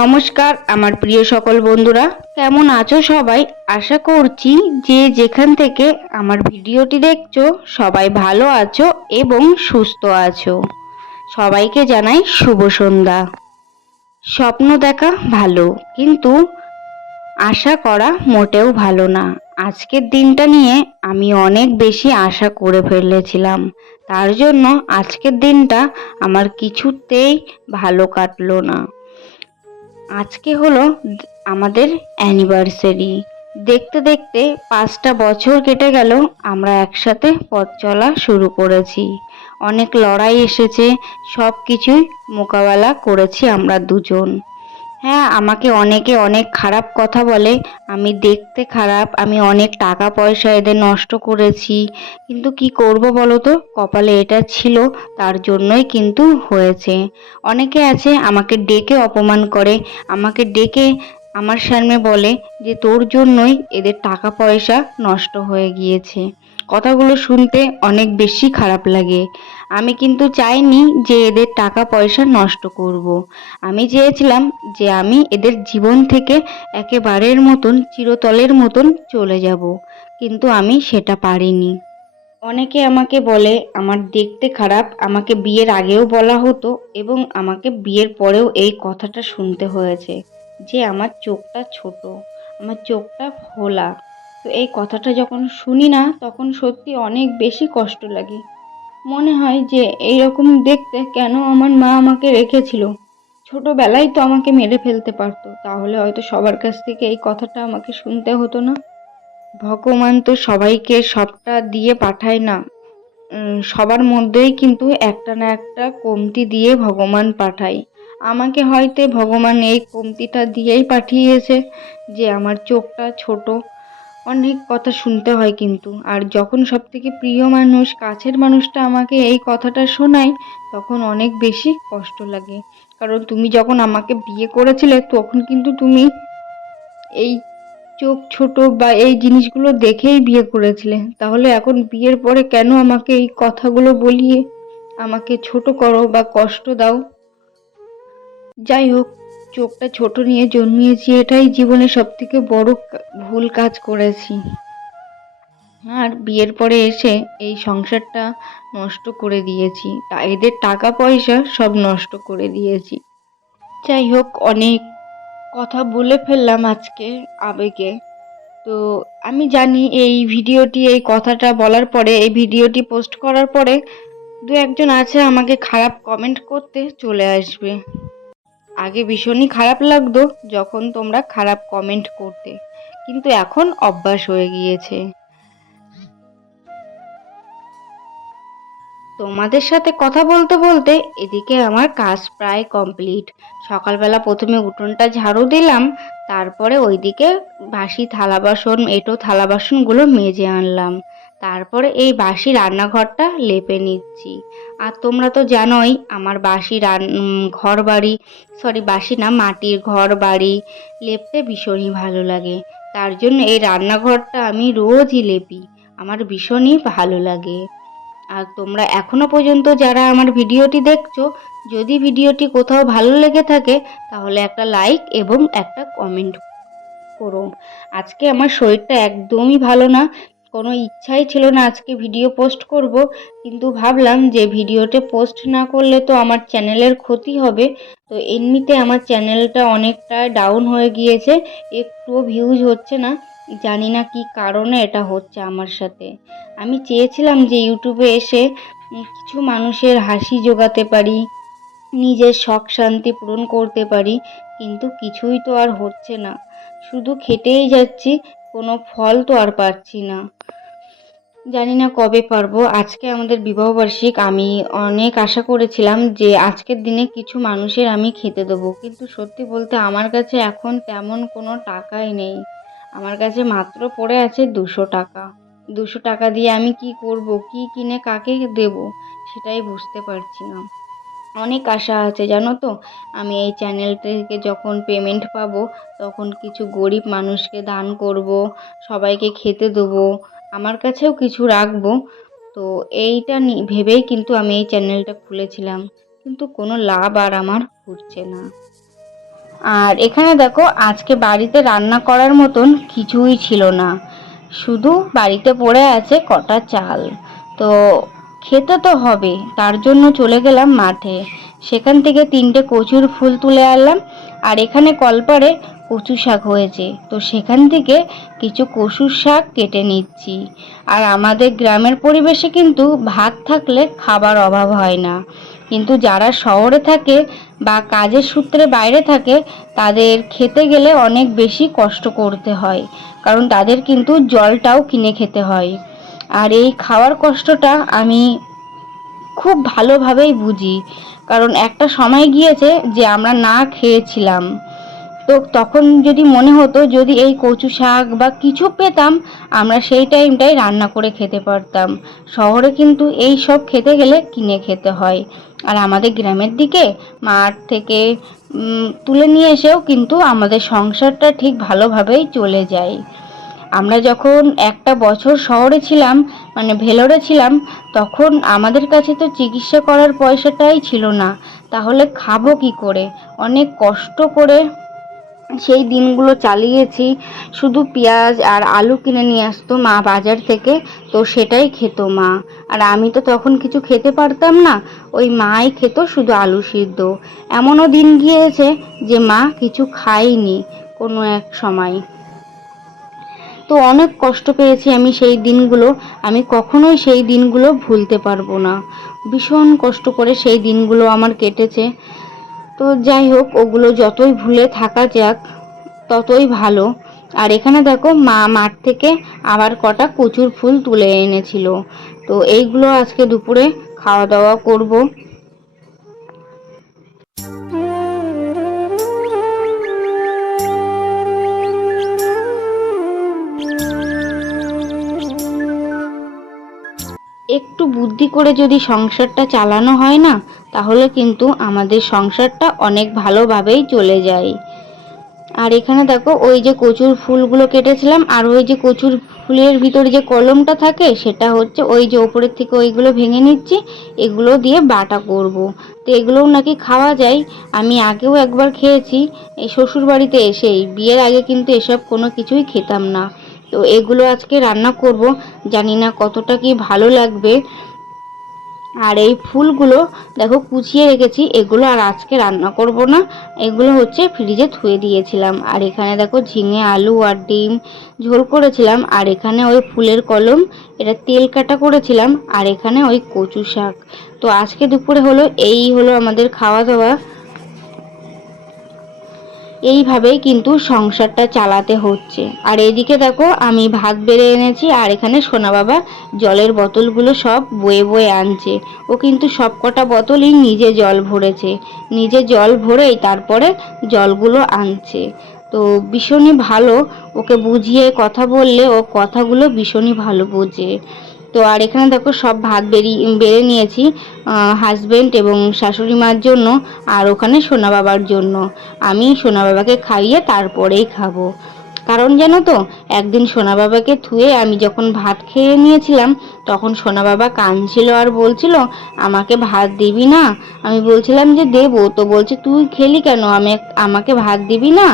নমস্কার, আমার প্রিয় সকল বন্ধুরা। কেমন আছো সবাই? আশা করছি যে যেখান থেকে আমার ভিডিওটি দেখছ, সবাই ভালো আছো এবং সুস্থ আছো। সবাইকে জানাই শুভ সন্ধ্যা। স্বপ্ন দেখা ভালো, কিন্তু আশা করা মোটেও ভালো না। আজকের দিনটা নিয়ে আমি অনেক বেশি আশা করে ফেলেছিলাম। তার জন্য আজকের দিনটা আমার কিছুতেই ভালো কাটলো না। আজকে হলো আমাদের অ্যানিভার্সারি দেখতে দেখতে পাঁচটা বছর কেটে গেল, আমরা একসাথে পথ চলা শুরু করেছি। অনেক লড়াই এসেছে সব কিছুই মোকাবেলা করেছি আমরা দুজন। হ্যাঁ আমাকে অনেকে অনেক খারাপ কথা বলে। আমি দেখতে খারাপ, আমি অনেক টাকা পয়সা এদের নষ্ট করেছি। কিন্তু কি করব বলো তো কপালে এটা ছিল, তার জন্যই কিন্তু হয়েছে। অনেকে আছে, আমাকে ডেকে অপমান করে। আমাকে ডেকে আমার সামনে বলে যে, তোর জন্যই এদের টাকা পয়সা নষ্ট হয়ে গিয়েছে। কথাগুলো শুনতে অনেক বেশি খারাপ লাগে। আমি কিন্তু চাইনি যে এদের টাকা পয়সা নষ্ট করব। আমি চেয়েছিলাম যে আমি এদের জীবন থেকে একেবারের মতন, চিরতলের মতন চলে যাব। কিন্তু আমি সেটা পারিনি। অনেকে আমাকে বলে, আমার দেখতে খারাপ, আমাকে বিয়ের আগেও বলা হতো এবং আমাকে বিয়ের পরেও এই কথাটা শুনতে হয়েছে যে আমার চোখটা ছোট, আমার চোখটা ফোলা তো এই কথাটা যখন শুনি না, তখন সত্যি অনেক বেশি কষ্ট লাগে। মনে হয় যে এই রকম দেখতে কেন আমার মা আমাকে রেখেছিল? ছোটবেলায় তো আমাকে মেরে ফেলতে পারতো, তাহলে হয়তো সবার কাছ থেকে এই কথাটা আমাকে শুনতে হতো না। ভগবান তো সবাইকে সবটা দিয়ে পাঠায় না। সবার মধ্যেই কিন্তু একটা না একটা কমতি দিয়ে ভগবান পাঠায়। আমাকে হয়তো ভগবান এই কমতিটা দিয়েই পাঠিয়েছে যে আমার চোখটা ছোট অনেক কথা শুনতে হয় কিন্তু। আর যখন সব থেকে প্রিয় মানুষ কাছের মানুষটা আমাকে এই কথাটা শোনায়, তখন অনেক বেশি কষ্ট লাগে। কারণ তুমি যখন আমাকে বিয়ে করেছিলে, তখন কিন্তু তুমি এই চোখ ছোট বা এই জিনিসগুলো দেখেই বিয়ে করেছিলে। তাহলে এখন বিয়ের পরে কেন আমাকে এই কথাগুলো বলিয়ে আমাকে ছোট করো বা কষ্ট দাও? যাই হোক চোখটা ছোট নিয়ে জন্মিয়েছি, এটাই জীবনে সব থেকে বড় ভুল কাজ করেছি। আর বিয়ের পরে এসে এই সংসারটা নষ্ট করে দিয়েছি। তা এদের টাকা পয়সা সব নষ্ট করে দিয়েছি। যাই হোক, অনেক কথা বলে ফেললাম আজকে আবেগে। তো আমি জানি এই ভিডিওটি, এই কথাটা বলার পরে, এই ভিডিওটি পোস্ট করার পরে দু একজন আছে আমাকে খারাপ কমেন্ট করতে চলে আসবে। আগে ভীষণই খারাপ লাগতো যখন তোমরা খারাপ কমেন্ট করতে। কিন্তু এখন অভ্যাস হয়ে গিয়েছে। তোমাদের সাথে কথা বলতে বলতে এদিকে আমার কাজ প্রায় কমপ্লিট সকালবেলা প্রথমে উঠোনটা ঝাড়ু দিলাম, তারপরে ওইদিকে বাসি থালা বাসন, এটো থালা বাসনগুলো মেজে আনলাম। তারপরে এই বাসি রান্নাঘরটা লেপে নিচ্ছি। আর তোমরা তো জানোই, আমার বাসি রান ঘর বাড়ি সরি বাসি না, মাটির ঘর বাড়ি লেপতে ভীষণই ভালো লাগে। তার জন্য এই রান্নাঘরটা আমি রোজই লেপি, আমার ভীষণই ভালো লাগে। আর তোমরা এখনও পর্যন্ত যারা আমার ভিডিওটি দেখছ, যদি ভিডিওটি কোথাও ভালো লেগে থাকে, তাহলে একটা লাইক এবং একটা কমেন্ট করো। আজকে আমার শরীরটা একদমই ভালো না কোনো ইচ্ছাই ছিল না আজকে ভিডিও পোস্ট করব, কিন্তু ভাবলাম যে ভিডিওতে পোস্ট না করলে তো আমার চ্যানেলের ক্ষতি হবে। তো এমনিতে আমার চ্যানেলটা অনেকটা ডাউন হয়ে গিয়েছে, একটুও ভিউজ হচ্ছে না, জানি না কি কারণে এটা হচ্ছে আমার সাথে। আমি চেয়েছিলাম যে ইউটিউবে এসে কিছু মানুষের হাসি জোগাতে পারি, নিজের শখ শান্তি পূরণ করতে পারি, কিন্তু কিছুই তো আর হচ্ছে না। শুধু খেটেই যাচ্ছি কোনো ফল তো আর পাচ্ছি না। জানি না কবে পারব। আজকে আমাদের বিবাহবার্ষিক আমি অনেক আশা করেছিলাম যে আজকের দিনে কিছু মানুষের আমি খেতে দেবো। কিন্তু সত্যি বলতে আমার কাছে এখন তেমন কোনো টাকাই নেই। আমার কাছে মাত্র পড়ে আছে দুশো টাকা। দুশো টাকা দিয়ে আমি কি করব, কি কিনে কাকে দেব, সেটাই বুঝতে পারছি না। অনেক আশা আছে, জানো তো? আমি এই চ্যানেল থেকে যখন পেমেন্ট পাবো, তখন কিছু গরিব মানুষকে দান করব, সবাইকে খেতে দেবো, আমার কাছেও কিছু রাখব। তো এইটা ভেবেই কিন্তু আমি এই চ্যানেলটা খুলেছিলাম। কিন্তু কোনো লাভ আর আমার হচ্ছে না। আর এখানে দেখো, আজকে বাড়িতে রান্না করার মতন কিছুই ছিল না। শুধু বাড়িতে পড়ে আছে কটা চাল। তো খেতে তো হবে, তার জন্য চলে গেলাম মাঠে। সেখান থেকে তিনটে কচুর ফুল তুলে আনলাম, আর এখানে কলপারে কচু শাক হয়েছে। তো সেখান থেকে কিছু কচুর শাক কেটে নিচ্ছি। আর আমাদের গ্রামের পরিবেশে কিন্তু ভাত থাকলে খাবার অভাব হয় না। কিন্তু যারা শহরে থাকে বা কাজের সূত্রে বাইরে থাকে, তাদের খেতে গেলে অনেক বেশি কষ্ট করতে হয়। কারণ তাদের কিন্তু জলটাও কিনে খেতে হয়। আর এই খাওয়ার কষ্টটা আমি খুব ভালোভাবেই বুঝি। কারণ একটা সময় গিয়েছে যে আমরা না খেয়েছিলাম। তো তখন যদি মনে হতো যদি এই কচু শাক বা কিছু পেতাম, আমরা সেই টাইমটাই রান্না করে খেতে পারতাম। শহরে কিন্তু এই সব খেতে গেলে কিনে খেতে হয়। আর আমাদের গ্রামের দিকে মাঠ থেকে তুলে নিয়ে এসেও কিন্তু আমাদের সংসারটা ঠিক ভালোভাবেই চলে যায়। আমরা যখন একটা বছর শহরে ছিলাম মানে ভেলোরে ছিলাম, তখন আমাদের কাছে তো চিকিৎসা করার পয়সাটাই ছিল না। তাহলে খাব কি করে? অনেক কষ্ট করে সেই দিনগুলো চালিয়েছি। শুধু পেঁয়াজ আর আলু কিনে নিয়ে আসতো মা বাজার থেকে, তো সেটাই খেত মা। আর আমি তো তখন কিছু খেতে পারতাম না, ওই মাই খেত শুধু আলু সিদ্ধ। এমনও দিন গিয়েছে যে মা কিছু খায়নি কোনো এক সময়। তো অনেক কষ্ট পেয়েছি আমি সেই দিনগুলো। আমি কখনোই সেই দিনগুলো ভুলতে পারব না। ভীষণ কষ্ট করে সেই দিনগুলো আমার কেটেছে। তো যাই হোক, ওগুলো যতই ভুলে থাকা যাক, ততই ভালো। আর এখানে দেখো, মা মাঠ থেকে আবার কটা কচুর ফুল তুলে এনেছিল। তো এইগুলো আজকে দুপুরে খাওয়া দাওয়া করব। একটু বুদ্ধি করে যদি সংসারটা চালানো হয় না, তাহলে কিন্তু আমাদের সংসারটা অনেক ভালোভাবেই চলে যায়। আর এখানে দেখো, ওই যে কচুর ফুলগুলো কেটেছিলাম, আর ওই যে কচুর ফুলের ভিতরে যে কলমটা থাকে, সেটা হচ্ছে ওই যে ওপরের থেকে ওইগুলো ভেঙে নিচ্ছি, এগুলো দিয়ে বাটা করব। তো এগুলোও নাকি খাওয়া যায়। আমি আগেও একবার খেয়েছি, এই শ্বশুর বাড়িতে এসেই, বিয়ের আগে কিন্তু এসব কোনো কিছুই খেতাম না। তো এগুলো আজকে রান্না করব। জানি না কতটা কি ভালো লাগবে। আর এই ফুলগুলো দেখো কুচিয়ে রেখেছি, এগুলো আর আজকে রান্না করব না। এগুলো হচ্ছে ফ্রিজে ধুয়ে দিয়েছিলাম। আর এখানে দেখো ঝিঙে, আলু আর ডিম ঝোল করেছিলাম। আর এখানে ওই ফুলের কলম, এটা তেল কাটা করেছিলাম। আর এখানে ওই কচু শাক। তো আজকে দুপুরে হলো, এই হলো আমাদের খাওয়া দাওয়া। এইভাবেই কিন্তু সংসারটা চালাতে হচ্ছে। আর এদিকে দেখো, আমি ভাত বেড়ে এনেছি, আর এখানে সোনা বাবা জলের বোতলগুলো সব বয়ে বয়ে আনছে। ও কিন্তু সব কটা বোতলই নিজে জল ভরেছে। নিজে জল ভরেই তারপরে জলগুলো আনছে। তো ভীষণই ভালো, ওকে বুঝিয়ে কথা বললে ও কথাগুলো ভীষণই ভালো বোঝে। তো আর এখানে দেখো সব ভাত বেরিয়ে, বেড়ে নিয়েছি হাজব্যান্ড এবং শাশুড়ি মার জন্য আর ওখানে সোনা বাবার জন্য। আমি সোনা বাবাকে খাইয়ে তারপরেই খাব। কারণ জানো তো, একদিন সোনা বাবাকে থুয়ে আমি যখন ভাত খেয়ে নিয়েছিলাম, তখন সোনা বাবা কাঁদছিল আর বলছিল, আমাকে ভাত দিবি না? আমি বলছিলাম যে, দেবো। তো বলছে, তুই খেলি কেন? আমি আমাকে ভাত দিবি না?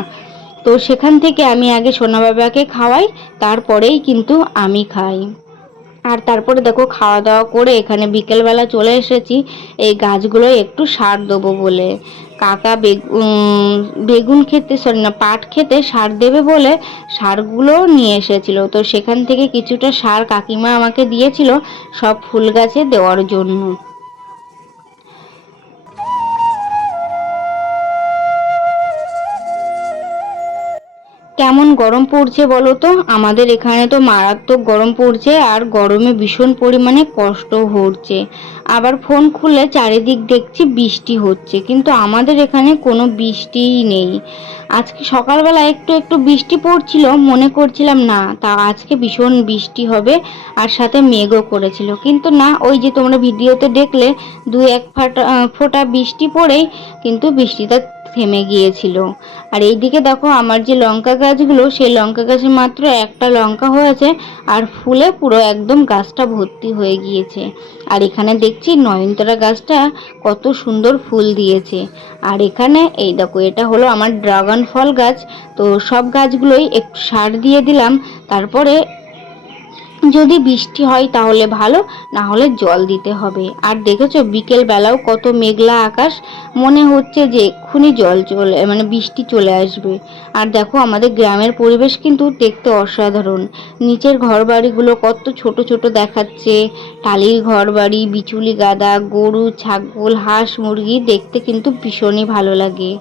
তো সেখান থেকে আমি আগে সোনা বাবাকে খাওয়াই, তারপরেই কিন্তু আমি খাই। আর তারপরে দেখো খাওয়া দাওয়া করে এখানে বিকেলবেলা চলে এসেছি। এই গাছগুলো একটু সার দেবো বলে। কাকা বেগুন খেতে সরি না, পাট খেতে সার দেবে বলে সারগুলো নিয়ে এসেছিল। তো সেখান থেকে কিছুটা সার কাকিমা আমাকে দিয়েছিল সব ফুল গাছে দেওয়ার জন্য। কেমন গরম পড়ছে বলো তো? আমাদের এখানে তো মারাত্মক গরম পড়ছে আর গরমে ভীষণ পরিমাণে কষ্ট হচ্ছে। আবার ফোন খুলে চারিদিক দেখছি বৃষ্টি হচ্ছে, কিন্তু আমাদের এখানে কোনো বৃষ্টিই নেই। আজকে সকালবেলা একটু একটু বৃষ্টি পড়ছিল, মনে করছিলাম না, তা আজকে ভীষণ বৃষ্টি হবে আর সাথে মেঘও করেছিল। কিন্তু না, ওই যে তোমরা ভিডিওতে দেখলে দু এক ফাটা ফোঁটা বৃষ্টি পড়েই কিন্তু বৃষ্টিটা থেমে গিয়েছিল। আর এইদিকে দেখো আমার যে লঙ্কা গাছগুলো, সেই লঙ্কা গাছে মাত্র একটা লঙ্কা হয়েছে আর ফুলে পুরো একদম গাছটা ভর্তি হয়ে গিয়েছে। আর এখানে দেখছি নয়নতারা গাছটা কত সুন্দর ফুল দিয়েছে। আর এখানে এই দেখো, এটা হলো আমার ড্রাগন ফল গাছ। তো সব গাছগুলোই একটু সার দিয়ে দিলাম, তারপরে যদি বৃষ্টি হয় তাহলে ভালো, না হলে জল দিতে হবে। আর দেখেছ বিকেল বেলাও কত মেঘলা আকাশ, মনে হচ্ছে যে এক্ষুনি জল চলে মানে বৃষ্টি চলে আসবে। আর দেখো, আমাদের গ্রামের পরিবেশ কিন্তু দেখতে অসাধারণ। নিচের ঘর বাড়িগুলো কত ছোট ছোট দেখাচ্ছে। টালির ঘর বাড়ি বিচুলি গাদা, গরু, ছাগল, হাঁস, মুরগি দেখতে কিন্তু ভীষণই ভালো লাগে।